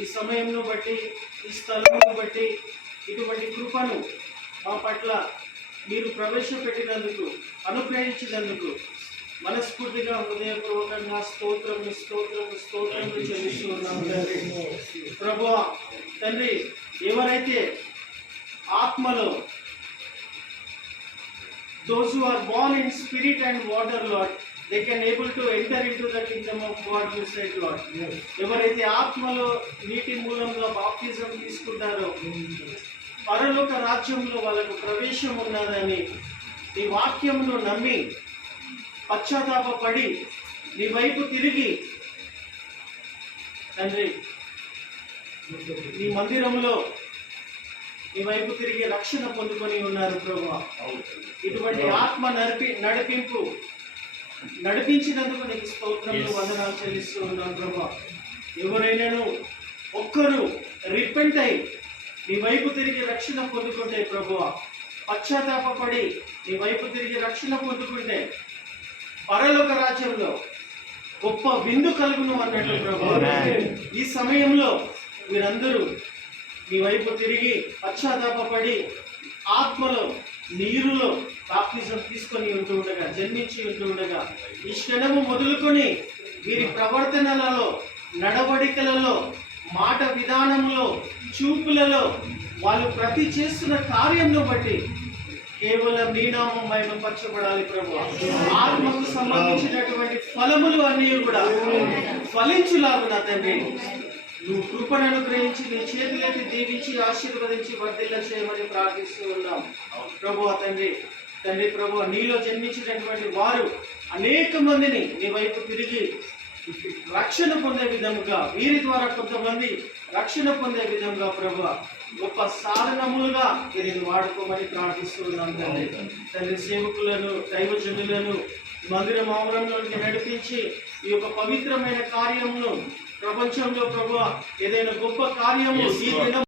ఈ సమయంను బట్టి, ఈ స్థలమును బట్టి ఇటువంటి కృపను మా పట్ల మీరు ప్రవేశపెట్టినందుకు, అనుగ్రహించినందుకు మనస్ఫూర్తిగా హృదయపూర్వకంగా స్తోత్రం చెల్లిస్తున్నాం తండ్రి. ప్రభువా తండ్రి, ఎవరైతే ఆత్మలో those who are born in spirit and water, Lord, they can able to enter into the kingdom of God, you said, Lord. ఎవరైతే ఆత్మలో నీటి మూలంగా బాప్తిజం తీసుకుంటారో పరలోక రాజ్యంలో వాళ్ళకు ప్రవేశం ఉన్నదని నీ వాక్యమును నమ్మి పశ్చాత్తాపపడి నీ వైపు తిరిగి తండ్రి నీ మందిరంలో నీ వైపు తిరిగి రక్షణ పొందుకొని ఉన్నారు ప్రభువా. ఇటువంటి ఆత్మ నడిపించినందుకు నీకు స్తోత్రములు, వందనాలు చెల్లిస్తూ ఉన్నాను ప్రభువా. ఎవరైనాను ఒక్కరు రిపెంట్ అయి నీ వైపు తిరిగి రక్షణ పొందుకుంటే ప్రభువా, పశ్చాత్తాపపడి నీ వైపు తిరిగి రక్షణ పొందుకుంటే పరలోక రాజ్యంలో గొప్ప విందు కలుగును అన్నట్టు ప్రభువా. ఈ సమయంలో మీరందరూ నీ వైపు తిరిగి పశ్చాత్తాపపడి ఆత్మలో నీరులో బాప్తిజం తీసుకొని ఉంటూ ఉండగా, జన్మించి ఉంటూ ఉండగా, ఈ క్షణము మొదలుకొని వీరి ప్రవర్తనలలో, నడవడికలలో, మాట విధానంలో, చూపులలో వాళ్ళు ప్రతి చేస్తున్న కార్యంను బట్టి కేవలం నీ నామం మహిమపరచబడాలి ప్రభువా. ఆత్మకు సంబంధించినటువంటి ఫలములు అన్నీ కూడా ఫలించులాగున తండ్రి నువ్వు కృపను అనుగ్రహించి నీ చేతులెత్తి దీవించి ఆశీర్వదించి వర్ధిల్ల చేయమని ప్రార్థిస్తూ ఉన్నాం ప్రభువా. తండ్రి ప్రభువా, నీలో జన్మించినటువంటి వారు అనేక మందిని నీ వైపు తిరిగి రక్షణ పొందే విధముగా, వీరి ద్వారా కొంతమంది రక్షణ పొందే విధంగా ప్రభువా గొప్ప సాధనములుగా వీరిని వాడుకోమని ప్రార్థిస్తూ ఉన్నాం తండ్రి. సేవకులను, దైవజనులను మందిరం ఆవరణలోకి నడిపించి ఈ యొక్క పవిత్రమైన కార్యమును ప్రపంచంలో ప్రభువా ఏదైనా గొప్ప కార్యము ఈ దినం